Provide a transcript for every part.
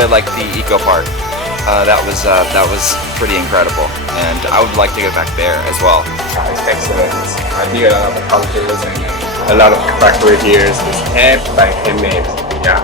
really liked the eco park. That was pretty incredible, and I would like to go back there as well. It's excellent. I knew a lot of the cultures and a lot of factory here is hand by handmade. Yeah.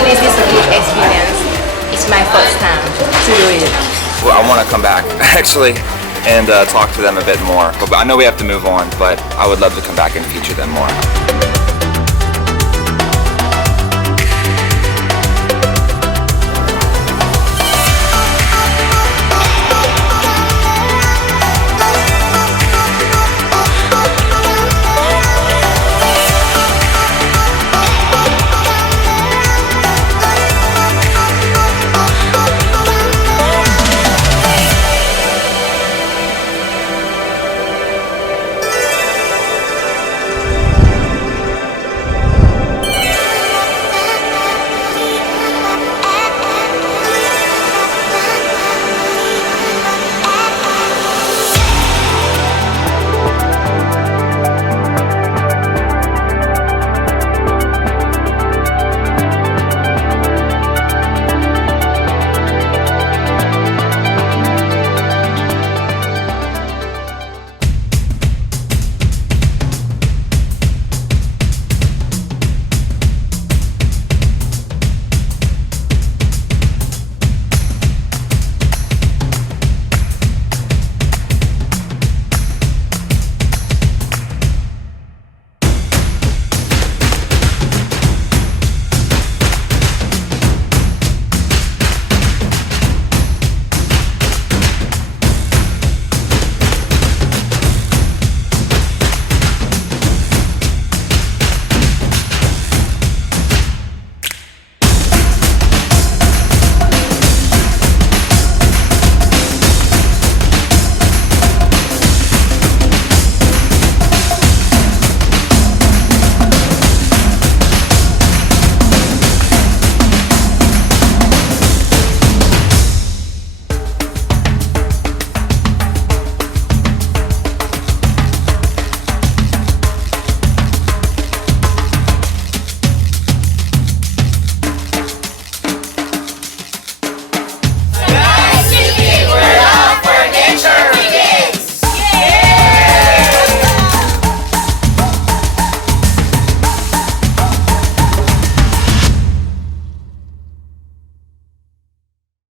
This is a good experience. It's my first time to do it. Well, I want to come back actually and talk to them a bit more. But I know we have to move on, but I would love to come back and feature them more.